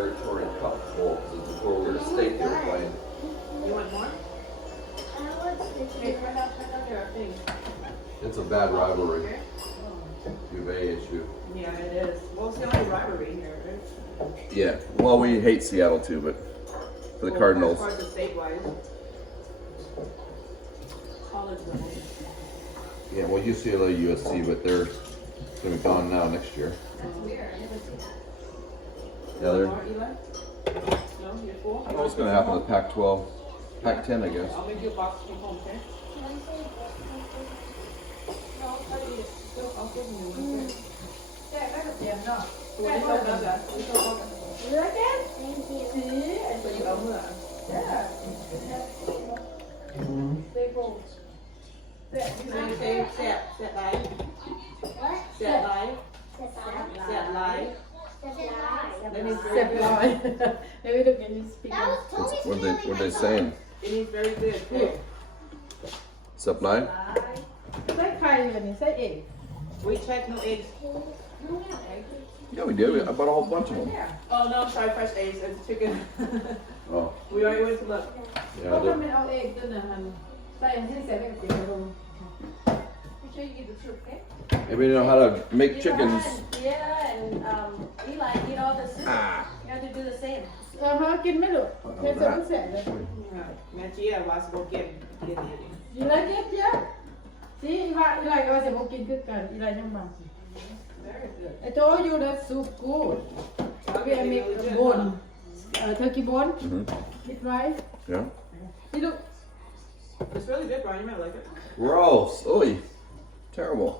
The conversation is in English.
territory cup full because it's before we were steak airplane. You want more? Hey, right out there, I think. It's a bad rivalry. Okay. Duvet issue. Yeah, it is. Well, it's the only rivalry here, right? Yeah. Well, we hate Seattle too, but for the Cardinals. As far as the state-wise. College level. Yeah, well, UCLA, USC, but they're gonna be gone now next year. That's weird. I never seen that. Yeah, they're. More, Eli? No, you're full? I don't know what's gonna happen with Pac-12, Pac-10, I guess. I'll make you a box from home, okay? No, I'll give you one. Yeah, no. You like it? Thank you. See? So you own that. Yeah. Stay cool. Set live. What? Set live. Set live. That means very Step good. line. Maybe look at you speak. That was totally What are they saying? It means very good. Okay. Supply? ใส่ไข่แบบนี้ใส่เอง We check no eggs. Yeah, we did. I bought a whole bunch of them. Oh no, sorry, fresh eggs. It's chicken. Oh, We already went to look. เพ yeah, ราะมัน they're- เป็นเอาเองตัวนั้นใส่ให้ใส่แบบนี้ลง Make sure you get the truth, okay? Anybody know how to make chickens? Yeah, and Eli, eat all the soup. Ah. You have to do the same. ฮะกินไม่หลุดแค่จะไม่เสร็จเลย Machia was working. Get it. อีไรเยอะๆสิอีไรก็จะบอกกินคือกันอีไรยังมา Very good. I told you that soup good we make bone turkey bone Mhm. with rice Yeah. see look It's really good, Brian. You might like it. Gross. Oy. Terrible.